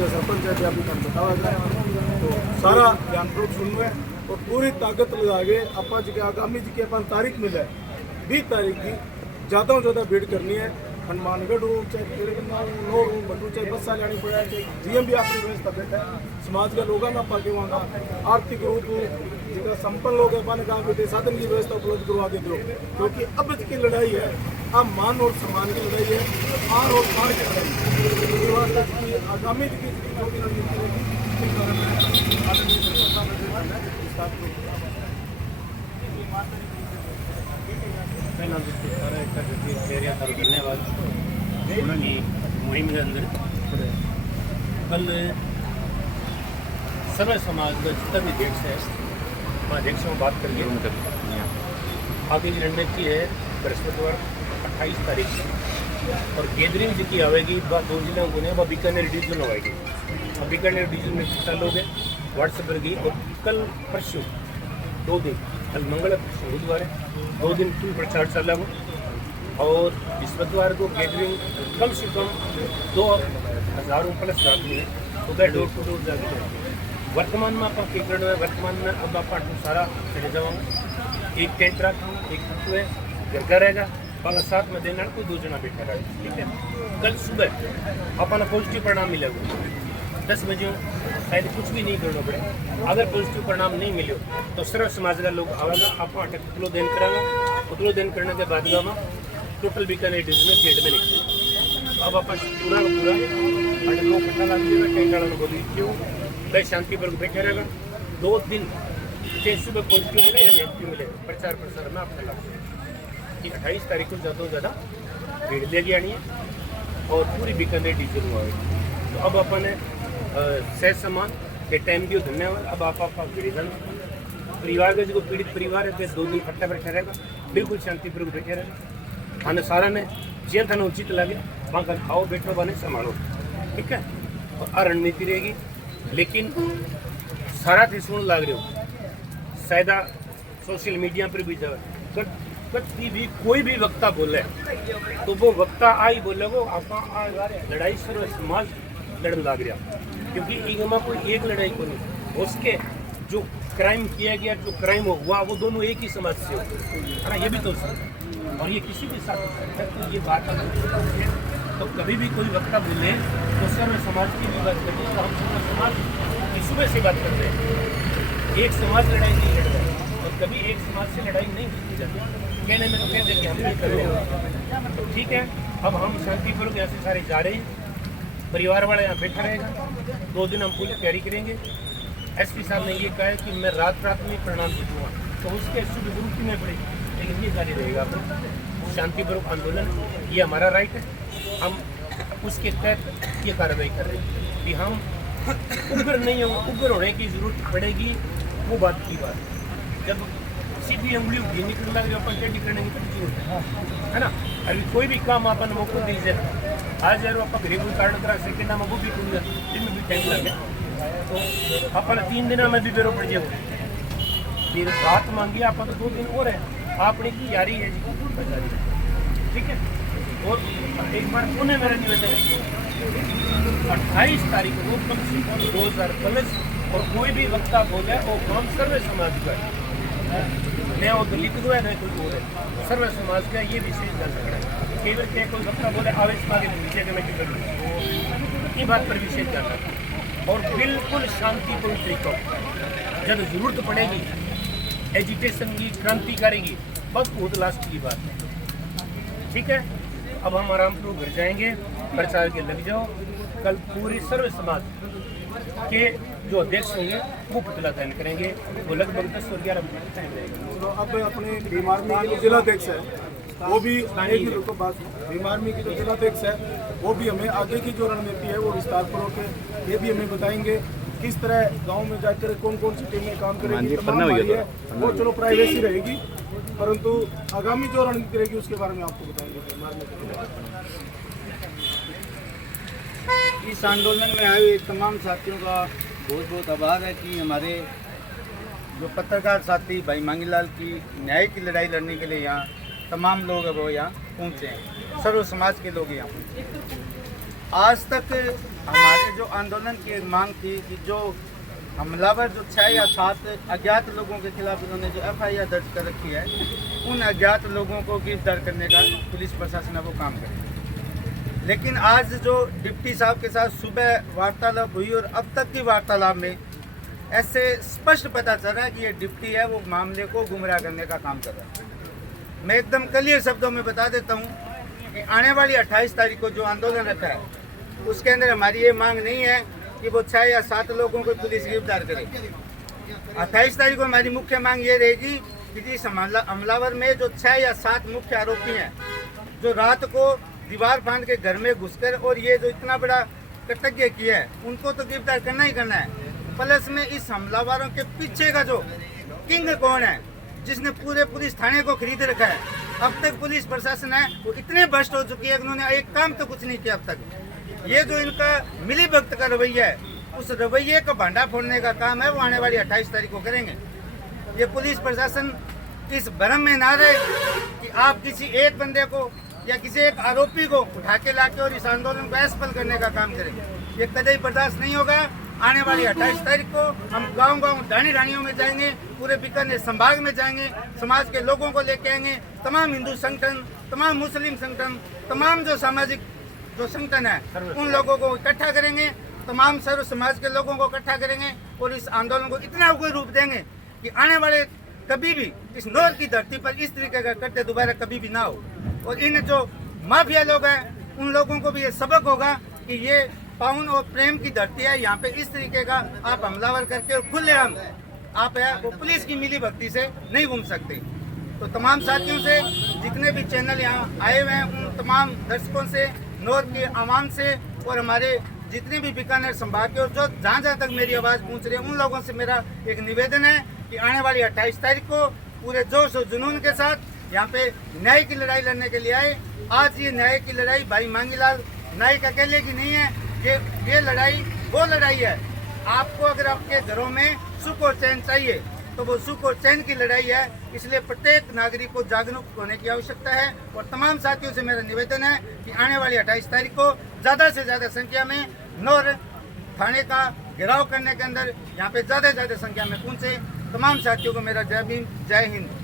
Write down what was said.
जो सरपंच है अभी तक बतावा जाए तो सारा ध्यानपूर्वक सुनवे और पूरी ताकत लगा के अपा जी के आगामी जी के अपन तारीख मिले 20 तारीख की ज़्यादा से ज़्यादा भीड़ करनी है। हनुमानगढ़ हो चाहे नो हो बटू चाहे बस जानी पड़ा चाहे जीएम भी अपनी व्यवस्था बैठा है समाज के लोगों ना पाके वहाँ आर्थिक रूप जिनका संपन्न लोग है पाने कहा बेटे साधन की व्यवस्था उपलब्ध करवा के दो क्योंकि अब की लड़ाई है अब मान और सम्मान की लड़ाई है आर और पार की लड़ाई है। आगामी की जो भी रणनीति धन्यवाद मुहिम के अंदर कल सर्व समाज का जितना भी अध्यक्ष है मैं अध्यक्ष में बात करिए आगे की रणनीति है बृहस्पतिवार 28 तारीख और गैदरिंग जी की आएगी वह 2 जिलों को नहीं वह बीकानेर डिवीजन में आएगी और बीकानेर डिवीजन में कितना लोग हैं व्हाट्सएप पर गई और कल परसों 2 दिन कल मंगल बुधवार है 2 दिन फुल प्रचार चला हो और बृहस्पतिवार को गैदरिंग कम से कम 2000 प्लस आदमी है तो वह डोर टू डोर जाके वर्तमान में आप केकड़ में वर्तमान में अब आप सारा चले जाऊँगा एक टेंट रख एक कुत्तू है घर का रहेगा पाला साथ में देना कोई 2 जना बैठा रहेगा ठीक है। कल सुबह अपना पॉजिटिव परिणाम मिलेगा 10 बजे शायद कुछ भी नहीं करना पड़े अगर पॉजिटिव परिणाम नहीं मिले तो सर्व समाज का लोग आवेगा आप पुतलो देन करागा पुतलो देन करने के बाद टोटल बीकानेर डिवीजन में गेट में निकले अब आप पूरा पूरा लोग पता लग जाएगा टेंट वाला बोली क्यों भाई शांतिपूर्वक बैठे रहेगा 2 दिन चाहे सुबह पॉजिटिव मिले या नेगेटिव मिले प्रचार प्रसार में आपका लाभ कि 28 तारीख को ज़्यादा से ज़्यादा भीड़ लेके आनी है और पूरी बीकानेर डिवीजन में आएगी। तो अब अपन सहज सम्मान के टाइम दियो धन्यवाद। अब आप गिरिधन परिवार का जो पीड़ित परिवार है 2 दिन इकट्ठा बैठा रहेगा बिल्कुल शांतिपूर्वक बैठे रहेगा थाने सारा ने जिन थाने उचित लगे वहाँ कर खाओ बैठो बने संभालो ठीक है और रणनीति रहेगी लेकिन सारा थे सुन लग रहे हो शायद सोशल मीडिया पर भी जाए कभी भी कोई भी वक्ता बोले तो वो वक्ता आई बोले वो आप लड़ाई सर्व समाज लड़न लग रहा क्योंकि एक में कोई एक लड़ाई को नहीं उसके जो क्राइम किया गया जो क्राइम हुआ वो दोनों एक ही समाज से हो है ना ये भी तो और ये किसी के साथ तो ये बात तो कभी भी कोई वक्ता बोले तो सर्व समाज की भी बात करते हैं तो हम सर्व समाज की सुबह से बात करते हैं एक समाज लड़ाई नहीं लड़ रहा और कभी एक समाज से लड़ाई नहीं की जाती कहने में तो कहते हैं कि हम ये कर रहे हैं तो ठीक है। अब हम शांतिपूर्वक यहाँ से सारे जा रहे हैं परिवार वाले यहाँ बैठा रहेगा 2 दिन हम पूरी तैयारी करेंगे। एसपी साहब ने ये कहा है कि मैं रात में परिणाम जीतूँगा तो उसके शुभ जरूरत नहीं पड़ेगी लेकिन ये जारी रहेगा अपना शांतिपूर्वक आंदोलन ये हमारा राइट है हम उसके तहत ये कार्रवाई कर रहे हैं कि हम उग्र नहीं हो उग्र होने की जरूरत पड़ेगी वो बात की बात जब सीधी उंगली उठी निकल लग अपन टेढ़ी करने की जरूरत है ना अभी कोई भी काम अपन मौको दीजिए आज यार आप घरेलू कारण करा सेकेंड में वो भी टूट गया जिनमें भी टाइम लगे तो अपन 3 दिन में भी बेरो पड़ जाए फिर बात मांगी आप तो 2 दिन और है आपने की यारी है जी ठीक है। और एक बार पुनः मेरा निवेदन है 28 तारीख को कम से कम 2000 प्लस और कोई भी वक्ता बोले और काम सर्व समाज का न वो दलित को है न कोई और है सर्व समाज का ये विशेष ध्यान रखना है केवल क्या कोई वक्ता बोले आवेश मांगे नीचे कमेटी कर ये बात पर विशेष ध्यान रखना और बिल्कुल शांतिपूर्ण तरीकों जब जरूरत पड़ेगी एजिटेशन की क्रांति करेगी बस बहुत लास्ट की बात है ठीक है। अब हम आराम से घर जाएंगे प्रचार के लग जाओ कल पूरी सर्व समाज के जो अध्यक्ष होंगे वो पुतला चयन करेंगे वो लगभग 10 और 11 बजे टाइम रहेगा। तो अब अपने बीमार में जो जिलाध्यक्ष है वो भी बीमार में की जो जिलाध्यक्ष है वो भी हमें आगे की जो रणनीति है वो विस्तारपूर्वक ये भी हमें बताएंगे किस तरह गांव में जाकर कौन कौन सी टीमें काम करेंगी है वो चलो प्राइवेसी रहेगी परंतु आगामी जो रणनीति रहेगी उसके बारे में आपको बताएंगे। इस आंदोलन में आए तमाम साथियों का बहुत बहुत आभार है कि हमारे जो पत्रकार साथी भाई मांगीलाल की न्याय की लड़ाई लड़ने के लिए यहाँ तमाम लोग अब वो यहाँ पहुँचे हैं सर्व समाज के लोग यहाँ पहुँचे। आज तक हमारे जो आंदोलन की एक मांग थी कि जो हमलावर जो 6 या 7 अज्ञात लोगों के खिलाफ इन्होंने जो FIR दर्ज कर रखी है, उन अज्ञात लोगों को गिरफ्तार करने का पुलिस प्रशासन अब वो काम करे। लेकिन आज जो डिप्टी साहब के साथ सुबह वार्तालाप हुई और अब तक की वार्तालाप में ऐसे स्पष्ट पता चल रहा है कि ये डिप्टी है वो मामले को गुमराह करने का काम कर रहा है। मैं एकदम क्लियर शब्दों में बता देता हूँ कि आने वाली 28 तारीख को जो आंदोलन रखा है, उसके अंदर हमारी ये मांग नहीं है कि वो 6 या 7 लोगों को पुलिस गिरफ्तार करे। 28 तारीख को हमारी मुख्य मांग ये रहेगी कि जिस हमलावर में जो 6 या 7 मुख्य आरोपी हैं, जो रात को दीवार फांद के घर में घुसकर और ये जो इतना बड़ा कृतज्ञ किया है, उनको तो गिरफ्तार करना ही करना है। प्लस में इस हमलावरों के पीछे का जो किंग कौन है, जिसने पूरे पुलिस थाने को खरीद रखा है। अब तक पुलिस प्रशासन है वो इतने भ्रष्ट हो चुकी है, उन्होंने एक काम तो कुछ नहीं किया अब तक। ये जो इनका मिली भक्त का रवैया है, उस रवैये का भांडा फोड़ने का काम है वो आने वाली 28 तारीख को करेंगे। ये पुलिस प्रशासन इस भ्रम में ना रहे कि आप किसी एक बंदे को या किसी एक आरोपी को उठा के लाके और इस आंदोलन को असफल करने का काम करेंगे। ये कतई बर्दाश्त नहीं होगा। आने वाली 28 तारीख को हम गांव-गांव ढाणी ढाणियों में जाएंगे, पूरे बीकानेर संभाग में जाएंगे, समाज के लोगों को लेके आएंगे, तमाम हिंदू संगठन, तमाम मुस्लिम संगठन, तमाम जो सामाजिक जो संगठन है उन लोगों को इकट्ठा करेंगे, तमाम सर्व समाज के लोगों को इकट्ठा करेंगे और इस आंदोलन को इतना उग्र रूप देंगे कि आने वाले कभी भी इस नौर की धरती पर इस तरीके का करते दोबारा कभी भी ना हो। और इन जो माफिया लोग हैं उन लोगों को भी ये सबक होगा कि ये पाउन और प्रेम की धरती है, यहाँ पे इस तरीके का आप हमलावर करके और खुलेआम आप वो पुलिस की मिली भक्ति से नहीं घूम सकते। तो तमाम साथियों से, जितने भी चैनल यहाँ आए हुए हैं, उन तमाम दर्शकों से, नौर के आवाम से और हमारे जितने भी बीकानेर संभाग के और जो जहाँ जहाँ तक मेरी आवाज़ पहुँच रही है, उन लोगों से मेरा एक निवेदन है कि आने वाली 28 तारीख को पूरे जोश और जुनून के साथ यहाँ पे न्याय की लड़ाई लड़ने के लिए आए। आज ये न्याय की लड़ाई भाई मांगीलाल नाइक अकेले की नहीं है, ये लड़ाई वो लड़ाई है। आपको अगर आपके घरों में सुख और चैन चाहिए तो वो सुख और चैन की लड़ाई है। इसलिए प्रत्येक नागरिक को जागरूक होने की आवश्यकता है। और तमाम साथियों से मेरा निवेदन है कि आने वाली 28 तारीख को ज़्यादा से ज़्यादा संख्या में नौर थाने का घेराव करने के अंदर यहाँ पे ज़्यादा से ज़्यादा संख्या में पहुँचे। तमाम साथियों को मेरा जय भीम, जय हिंद।